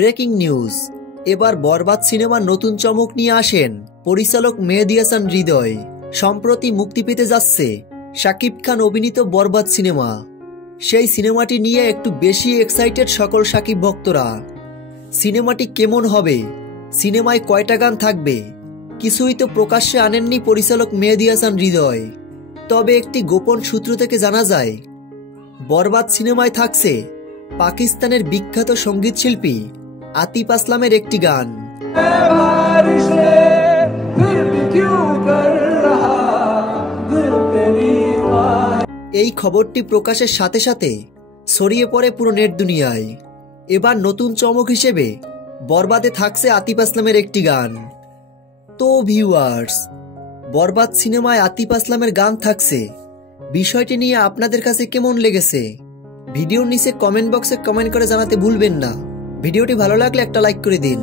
Breaking news, এবার বরবাদ সিনেমার নতুন চমক নিয়ে আসেন পরিচালক মেহেদী হাসান হৃদয়। সম্প্রতি মুক্তি পেতে যাচ্ছে শাকিব খান অভিনীত বরবাদ সিনেমা। সেই সিনেমাটি নিয়ে একটু বেশি এক্সাইটেড সকল শাকিব ভক্তরা। সিনেমাটি কেমন হবে, সিনেমায় কয়টা গান থাকবে, কিছুই তো প্রকাশ্যে আনেননি পরিচালক মেহেদী হাসান হৃদয়। তবে একটি গোপন সূত্র থেকে জানা যায়, বরবাদ সিনেমায় থাকছে পাকিস্তানের বিখ্যাত সঙ্গীত শিল্পী আতিফ আসলামের একটি গান। এই খবরটি প্রকাশের সাথে সাথে ছড়িয়ে পড়ে পুরো নেট দুনিয়ায়। এবার নতুন চমক হিসেবে বরবাদে থাকছে আতিফ আসলামের একটি গান। তো ভিউয়ার্স, বরবাদ সিনেমায় আতিফ আসলামের গান থাকছে, বিষয়টি নিয়ে আপনাদের কাছে কেমন লেগেছে? ভিডিওর নিচে কমেন্ট বক্সে কমেন্ট করে জানাতে ভুলবেন না। ভিডিওটি ভালো লাগলে একটা লাইক করে দিন।